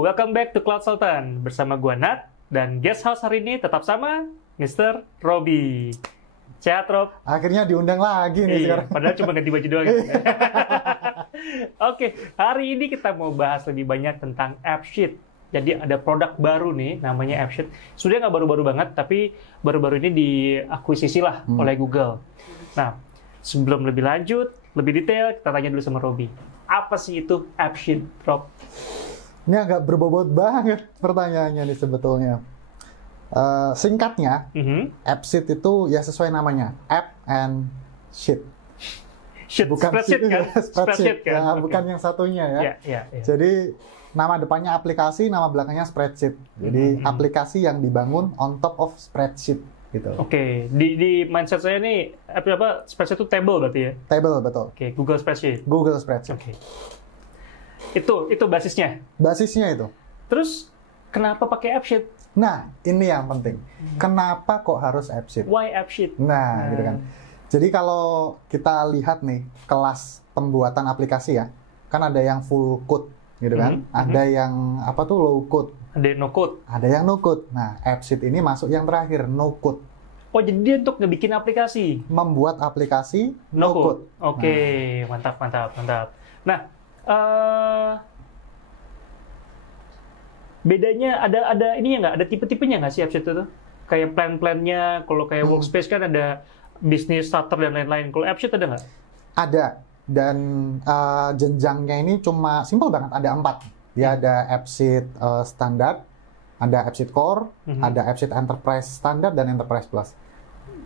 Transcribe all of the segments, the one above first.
welcome back to Cloud Sultan. Bersama gua Nat, dan guest house hari ini tetap sama Mr. Robi. Sehat, Rob? Akhirnya diundang lagi nih sekarang. Padahal cuma ganti baju doang. Oke, hari ini kita mau bahas lebih banyak tentang AppSheet. Jadi ada produk baru nih, namanya AppSheet. Sudah nggak baru-baru banget, tapi baru-baru ini diakuisisi lah oleh Google. Nah, sebelum lebih lanjut, lebih detail, kita tanya dulu sama Robi. Apa sih itu AppSheet, Rob? Ini agak berbobot banget pertanyaannya nih sebetulnya. Singkatnya, AppSheet itu ya sesuai namanya, App and Sheet. Bukan spreadsheet kan? Spreadsheet kan? Okay. Bukan yang satunya ya. Yeah. Jadi nama depannya aplikasi, nama belakangnya spreadsheet. Jadi aplikasi yang dibangun on top of spreadsheet gitu. Oke. Di mindset saya nih apa spreadsheet itu table berarti ya? Table, betul. Oke, Google Spreadsheet. Google Spreadsheet. Oke. Itu basisnya. Basisnya itu. Terus kenapa pakai AppSheet? Nah, ini yang penting. Kenapa kok harus AppSheet? Why AppSheet? Nah, gitu kan. Jadi kalau kita lihat nih kelas pembuatan aplikasi ya, kan ada yang full code gitu kan, ada yang low code, ada yang no code, ada yang no code. Nah, AppSheet ini masuk yang terakhir, no code. Oh, jadi dia untuk ngebikin aplikasi, membuat aplikasi no code. Oke, mantap. Nah, bedanya ada ininya nggak? Ada tipe-tipenya nggak sih AppSheet itu? Kayak plan-plannya, kalau kayak Workspace kan ada bisnis starter dan lain-lain. Kalau AppSheet ada nggak? Ada. Dan jenjangnya ini cuma simpel banget. Ada 4. Dia ada AppSheet standar, ada AppSheet Core, ada AppSheet Enterprise Standard, dan Enterprise Plus.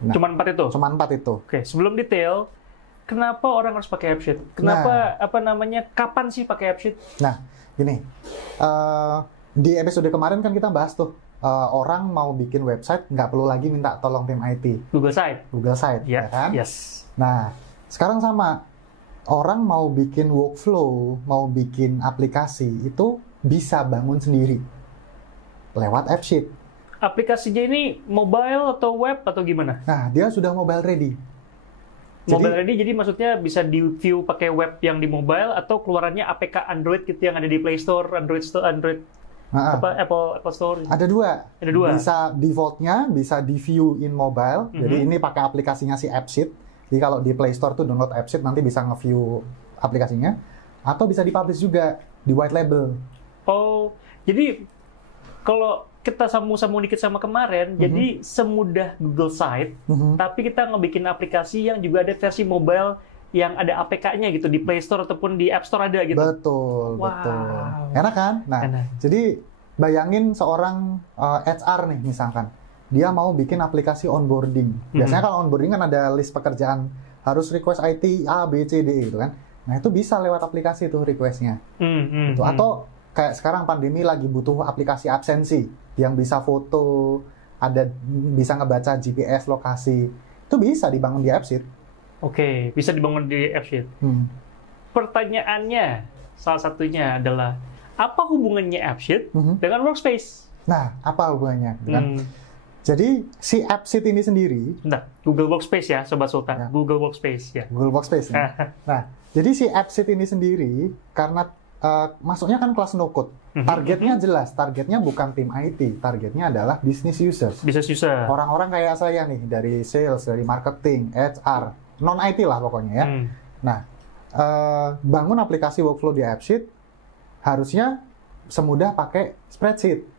Nah, cuma 4 itu? Cuma 4 itu. Oke, sebelum detail, kenapa orang harus pakai AppSheet? Kenapa, kapan sih pakai AppSheet? Nah, gini. Di episode kemarin kan kita bahas tuh, orang mau bikin website, nggak perlu lagi minta tolong tim IT. Google Site, ya kan? Yes. Nah, sekarang sama. Orang mau bikin workflow, mau bikin aplikasi, itu bisa bangun sendiri. Lewat AppSheet. Aplikasinya ini mobile atau web atau gimana? Nah, dia sudah mobile ready. Jadi maksudnya bisa di-view pakai web yang di mobile atau keluarannya APK Android gitu yang ada di Play Store, Android Apple Store. Ada dua. Bisa defaultnya, bisa di-view in mobile. Jadi ini pakai aplikasinya si AppSheet. Jadi kalau di Play Store tuh download AppSheet, nanti bisa nge-view aplikasinya. Atau bisa di-publish juga, di white label. Oh, jadi kalau kita sambung-sambung dikit sama kemarin, jadi semudah Google Site, tapi kita ngebikin aplikasi yang juga ada versi mobile yang ada APK-nya gitu, di Play Store ataupun di App Store ada gitu. Betul. Enak kan? Nah, jadi bayangin seorang HR nih misalkan. Dia mau bikin aplikasi onboarding. Biasanya kalau onboarding kan ada list pekerjaan, harus request IT A, B, C, D gitu kan. Nah, itu bisa lewat aplikasi tuh request-nya. Atau kayak sekarang pandemi lagi butuh aplikasi absensi yang bisa foto, bisa ngebaca GPS lokasi. Itu bisa dibangun di AppSheet. Oke, bisa dibangun di AppSheet. Pertanyaannya, salah satunya adalah, apa hubungannya AppSheet dengan Workspace? Nah, apa hubungannya? Jadi, si AppSheet ini sendiri... Google Workspace ya, Sobat Sultan. Ya. Google Workspace, ya. Google Workspace. Nah, jadi si AppSheet ini sendiri, karena masuknya kan kelas no-code. Targetnya jelas, targetnya bukan tim IT, targetnya adalah business users. Business user. Orang-orang kayak saya nih, dari sales, dari marketing, HR, non-IT lah pokoknya ya. Nah, bangun aplikasi workflow di AppSheet, harusnya semudah pakai spreadsheet.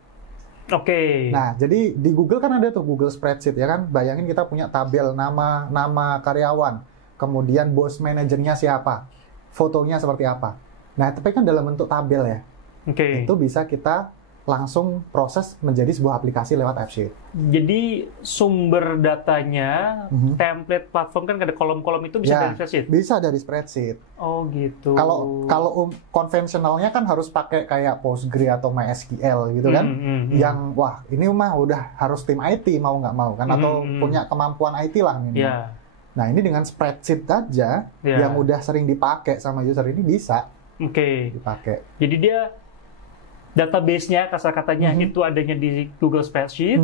Oke. Nah, jadi di Google kan ada tuh Google Spreadsheet ya kan. Bayangin kita punya tabel nama karyawan, kemudian bos manajernya siapa, fotonya seperti apa. Nah, tapi kan dalam bentuk tabel ya. Itu bisa kita langsung proses menjadi sebuah aplikasi lewat AppSheet. Jadi sumber datanya, template platform kan ada kolom-kolom itu bisa dari spreadsheet? Bisa dari spreadsheet. Oh gitu. Kalau konvensionalnya kan harus pakai kayak Postgre atau MySQL gitu kan. Yang wah ini mah udah harus tim IT mau nggak mau kan, atau punya kemampuan IT lah minimal. Nah ini dengan spreadsheet aja yang udah sering dipakai sama user ini bisa dipakai. Jadi dia database-nya, kasar katanya, itu adanya di Google Spreadsheet.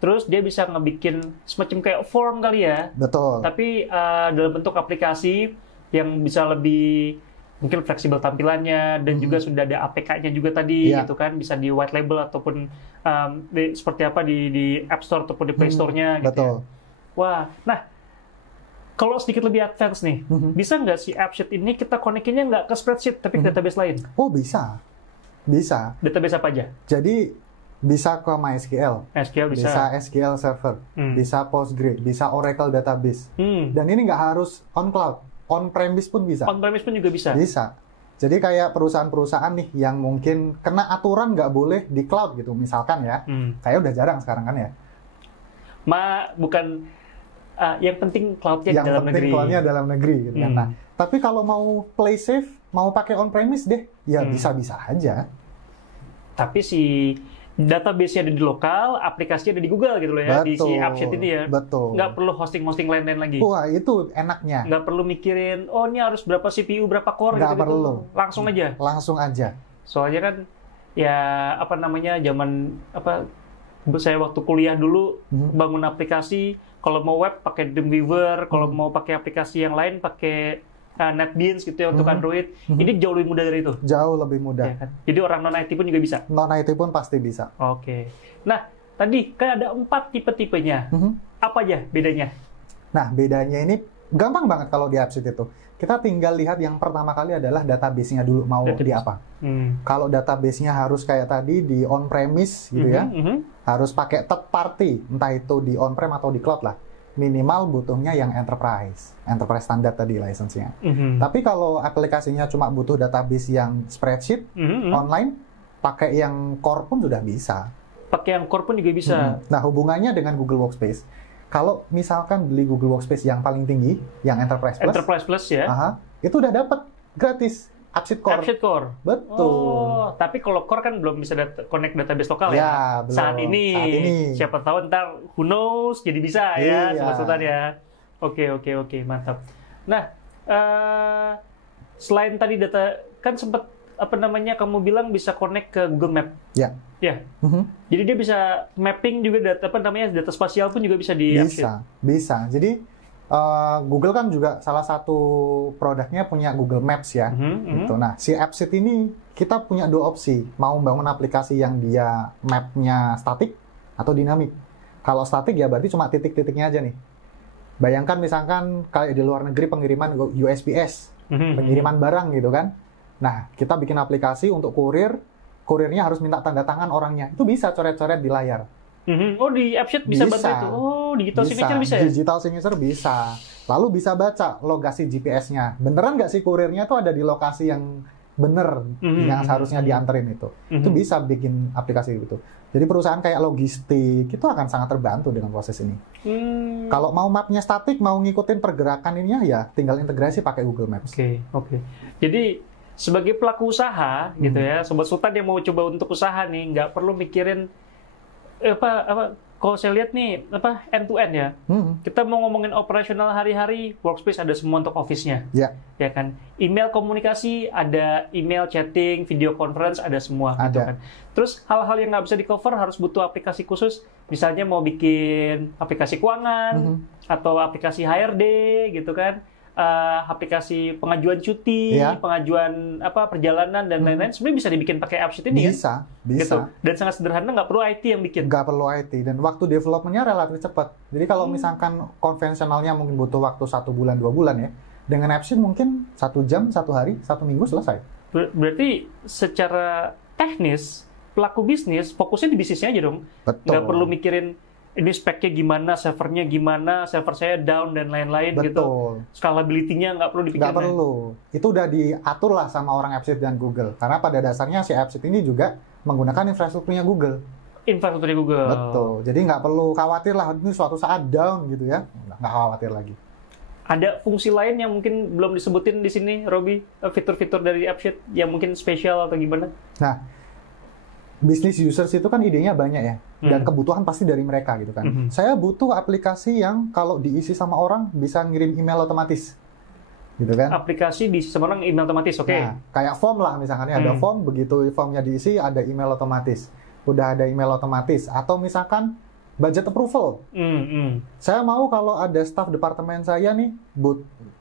Terus dia bisa ngebikin semacam kayak form kali ya. Betul. Tapi dalam bentuk aplikasi yang bisa lebih mungkin fleksibel tampilannya dan juga sudah ada APK-nya juga tadi gitu kan, bisa di white label ataupun seperti apa di App Store ataupun di Play Store-nya gitu. Betul. Ya. Wah, nah kalau sedikit lebih advance nih, bisa nggak si AppSheet ini kita konekinnya nggak ke spreadsheet tapi ke database lain? Oh, bisa. Bisa. Database apa aja? Jadi bisa ke MySQL, SQL bisa SQL Server, bisa Postgre, bisa Oracle Database. Dan ini nggak harus on cloud, on premise pun bisa. On premise pun juga bisa. Bisa. Jadi kayak perusahaan-perusahaan nih yang mungkin kena aturan nggak boleh di cloud gitu, misalkan ya, kayak udah jarang sekarang kan ya. Bukan yang penting cloud-nya yang di dalam penting negeri. Cloud-nya dalam negeri gitu kan. Nah, tapi kalau mau play safe, mau pakai on premise deh, ya bisa-bisa aja. Tapi si database-nya ada di lokal, aplikasinya ada di Google gitu loh ya, di si AppSheet ini ya. Betul. Nggak perlu hosting-hosting lain-lain lagi. Wah, itu enaknya. Nggak perlu mikirin, oh ini harus berapa CPU, berapa core Nggak gitu. perlu. Langsung aja. Langsung aja. Soalnya kan ya saya waktu kuliah dulu bangun aplikasi, kalau mau web pakai Dreamweaver, kalau mau pakai aplikasi yang lain pakai NetBeans gitu ya untuk Android. Ini jauh lebih mudah dari itu. Jauh lebih mudah. Ya kan? Jadi orang non-IT pun juga bisa. Non-IT pun pasti bisa. Oke. Nah, tadi kan ada 4 tipe-tipenya. Apa aja bedanya? Nah, bedanya ini gampang banget kalau di AppSheet itu. Kita tinggal lihat yang pertama kali adalah database-nya dulu mau di apa. Kalau database-nya harus kayak tadi di on-premise gitu ya, harus pakai third party, entah itu di on-prem atau di cloud lah. Minimal butuhnya yang enterprise standar tadi license-nya. Tapi kalau aplikasinya cuma butuh database yang spreadsheet online, pakai yang core pun sudah bisa. Pakai yang core pun juga bisa. Nah, hubungannya dengan Google Workspace. Kalau misalkan beli Google Workspace yang paling tinggi, yang Enterprise Plus ya, itu udah dapat gratis AppSheet Core. AppSheet Core. Betul. Oh, tapi kalau Core kan belum bisa connect database lokal ya. Belum. Saat ini. Siapa tahu ntar who knows jadi bisa ya, Sobat Sultan ya. Oke, mantap. Nah, selain tadi data kan sempat kamu bilang bisa connect ke Google Map. Ya. Ya. Jadi dia bisa mapping juga data spasial pun juga bisa di AppSheet. Bisa. Jadi Google kan juga salah satu produknya punya Google Maps ya. Gitu. Nah, si AppSheet ini kita punya 2 opsi. Mau bangun aplikasi yang dia map-nya statik atau dinamik. Kalau statik ya berarti cuma titik-titiknya aja nih. Bayangkan misalkan kayak di luar negeri pengiriman USPS, pengiriman barang gitu kan. Nah, kita bikin aplikasi untuk kurirnya harus minta tanda tangan orangnya. Itu bisa coret-coret di layar. Oh, di AppSheet bisa bantu itu? Oh, digital signature bisa ya? Digital signature bisa. Lalu bisa baca lokasi GPS-nya. Beneran nggak sih kurirnya tuh ada di lokasi yang bener, yang seharusnya dianterin itu. Itu bisa bikin aplikasi gitu. Jadi perusahaan kayak logistik, itu akan sangat terbantu dengan proses ini. Kalau mau mapnya statik, mau ngikutin pergerakan ininya, ya tinggal integrasi pakai Google Maps. Oke. Jadi, sebagai pelaku usaha gitu ya, Sobat Sultan yang mau coba untuk usaha nih, nggak perlu mikirin kalau saya lihat nih end to end ya. Kita mau ngomongin operasional hari-hari, Workspace ada semua untuk office-nya. Ya kan. Email komunikasi ada email, chatting, video conference ada semua gitu kan. Terus hal-hal yang nggak bisa di-cover harus butuh aplikasi khusus, misalnya mau bikin aplikasi keuangan atau aplikasi HRD gitu kan. Aplikasi pengajuan cuti, pengajuan perjalanan dan lain-lain sebenarnya bisa dibikin pakai AppSheet ini bisa. Gitu. Dan sangat sederhana, nggak perlu IT yang bikin. Nggak perlu IT dan waktu development-nya relatif cepat. Jadi kalau misalkan konvensionalnya mungkin butuh waktu 1 bulan 2 bulan ya, dengan AppSheet mungkin 1 jam, 1 hari, 1 minggu selesai. Berarti secara teknis pelaku bisnis fokusnya di bisnisnya aja dong. Betul. Nggak perlu mikirin ini speknya gimana, servernya gimana, server saya down dan lain-lain gitu. Scalability-nya nggak perlu dipikirin. Nggak perlu. Itu udah diatur lah sama orang AppSheet dan Google. Karena pada dasarnya si AppSheet ini juga menggunakan infrastrukturnya Google. Infrastrukturnya Google. Betul. Jadi nggak perlu khawatir lah ini suatu saat down gitu ya. Nggak khawatir lagi. Ada fungsi lain yang mungkin belum disebutin di sini, Robi? Fitur-fitur dari AppSheet yang mungkin spesial atau gimana? Nah, business users itu kan idenya banyak ya, dan kebutuhan pasti dari mereka gitu kan. Saya butuh aplikasi yang kalau diisi sama orang bisa ngirim email otomatis, gitu kan? Aplikasi diisi sama orang email otomatis, oke? Nah, kayak form lah misalkan ada form, begitu formnya diisi ada email otomatis, udah ada email otomatis, atau misalkan budget approval. Saya mau kalau ada staff departemen saya nih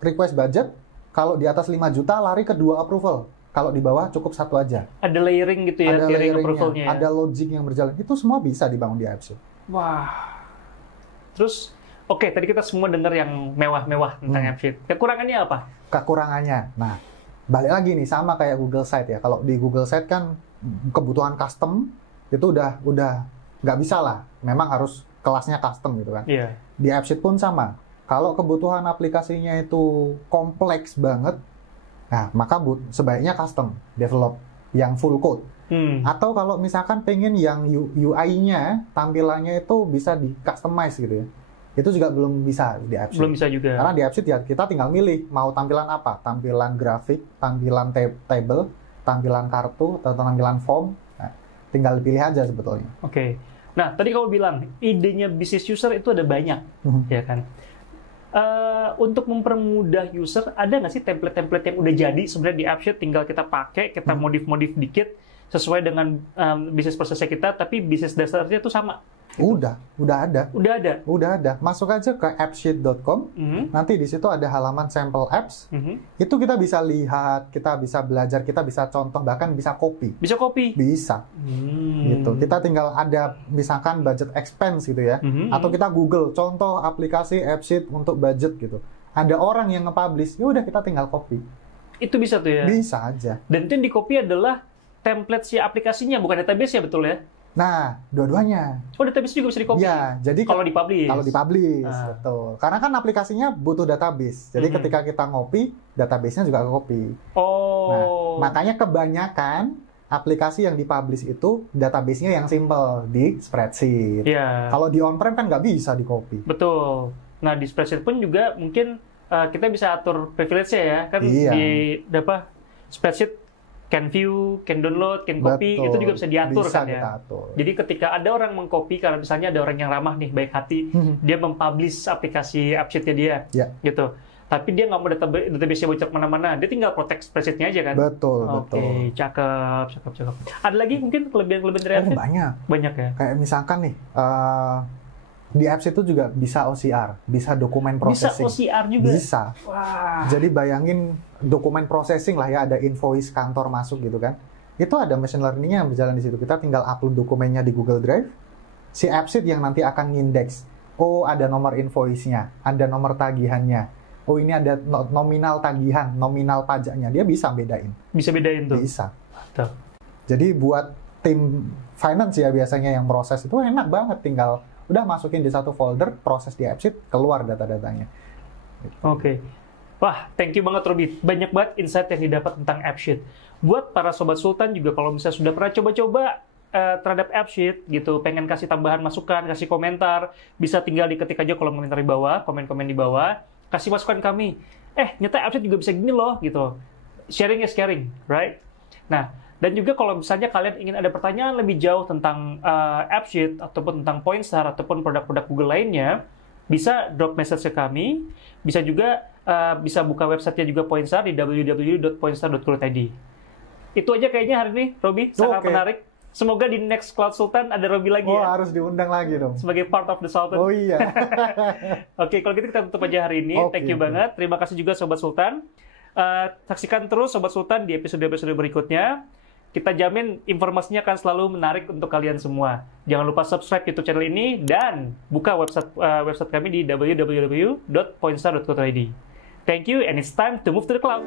request budget, Kalau di atas 5 juta lari ke 2 approval. Kalau di bawah cukup 1 aja. Ada layering gitu ya, ada tiering approval-nya. Ada logic yang berjalan. Itu semua bisa dibangun di AppSheet. Wah. Terus, oke, tadi kita semua dengar yang mewah-mewah tentang AppSheet. Kekurangannya apa? Kekurangannya. Nah, balik lagi nih sama kayak Google Site ya. Kalau di Google Site kan kebutuhan custom itu udah nggak bisa lah. Memang harus kelasnya custom gitu kan. Iya. Di AppSheet pun sama. Kalau kebutuhan aplikasinya itu kompleks banget, nah maka sebaiknya custom develop yang full code. Atau kalau misalkan pengen yang UI-nya tampilannya itu bisa di customize gitu ya. Itu juga belum bisa di AppSheet. Belum bisa juga. Karena di AppSheet ya kita tinggal milih mau tampilan apa, tampilan grafik, tampilan table, tampilan kartu, atau tampilan form. Nah, tinggal pilih aja sebetulnya. Oke. Nah, tadi kamu bilang idenya business user itu ada banyak, ya kan? Untuk mempermudah user, ada nggak sih template-template yang udah jadi sebenarnya di AppSheet, tinggal kita pakai, kita modif-modif dikit sesuai dengan bisnis prosesnya kita, tapi bisnis dasarnya itu sama. Gitu. Udah ada. Udah ada. Masuk aja ke appsheet.com. Nanti di situ ada halaman sampel apps. Itu kita bisa lihat, kita bisa belajar, kita bisa contoh, bahkan bisa copy. Bisa copy? Bisa. Gitu. Kita tinggal ada misalkan budget expense gitu ya. Atau kita Google contoh aplikasi AppSheet untuk budget gitu. Ada orang yang nge-publish, ya udah kita tinggal copy. Itu bisa tuh ya? Bisa aja. Dan itu yang di-copy adalah template si aplikasinya, bukan database ya, betul ya? Nah, dua-duanya. Oh, database juga bisa di-copy? Ya, jadi kalau di-publish? Kalau di-publish, betul. Karena kan aplikasinya butuh database. Jadi ketika kita ngopi, database-nya juga copy. Oh. Nah, makanya kebanyakan aplikasi yang di-publish itu database-nya yang simple di spreadsheet. Yeah. Kalau di on-prem kan nggak bisa di-copy. Betul. Nah, di spreadsheet pun juga mungkin kita bisa atur privilege-nya ya. Kan di spreadsheet can view, can download, can copy, itu juga bisa diatur kan ya. Jadi ketika ada orang mengcopy, karena misalnya ada orang yang ramah nih, baik hati, dia mempublish aplikasi AppSheet-nya dia, gitu. Tapi dia nggak mau database-nya bocor kemana-mana, dia tinggal protect spreadsheet-nya aja kan. Betul. Oke, cakep. Ada lagi mungkin kelebihan-kelebihan dari AppSheet? Banyak ya. Kayak misalkan nih, di apps itu juga bisa OCR, bisa dokumen processing. Bisa OCR juga? Bisa. Wah. Jadi bayangin dokumen processing lah ya, ada invoice kantor masuk gitu kan. Itu ada machine learning-nya yang berjalan di situ. Kita tinggal upload dokumennya di Google Drive. Si AppSheet yang nanti akan ngindeks. Oh, ada nomor invoice-nya, ada nomor tagihannya. Oh, ini ada nominal tagihan, nominal pajaknya. Dia bisa bedain. Bisa bedain tuh? Bisa. Tuh. Jadi buat tim finance ya biasanya yang proses itu enak banget, tinggal udah masukin di satu folder, proses di AppSheet, keluar data-datanya. Oke. Wah, thank you banget Robi. Banyak banget insight yang didapat tentang AppSheet. Buat para Sobat Sultan juga kalau misalnya sudah pernah coba-coba terhadap AppSheet gitu, pengen kasih tambahan masukan, kasih komentar, bisa tinggal diketik aja kolom komentar di bawah, komen-komen di bawah, kasih masukan kami. Nyata AppSheet juga bisa gini loh, gitu. Sharing is caring, right? Nah, dan juga kalau misalnya kalian ingin ada pertanyaan lebih jauh tentang AppSheet, ataupun tentang Pointstar, ataupun produk-produk Google lainnya, bisa drop message ke kami, bisa juga bisa buka website-nya juga Pointstar di www.pointstar.co.id. Itu aja kayaknya hari ini, Robi, sangat menarik. Semoga di next Cloud Sultan ada Robi lagi ya. Harus diundang lagi dong. Sebagai part of the Sultan. Oh iya. Oke, kalau gitu kita tutup aja hari ini. Thank you banget. Terima kasih juga Sobat Sultan. Saksikan terus Sobat Sultan di episode-episode berikutnya. Kita jamin informasinya akan selalu menarik untuk kalian semua. Jangan lupa subscribe YouTube channel ini dan buka website kami di www.pointstar.co.id. Thank you and it's time to move to the cloud.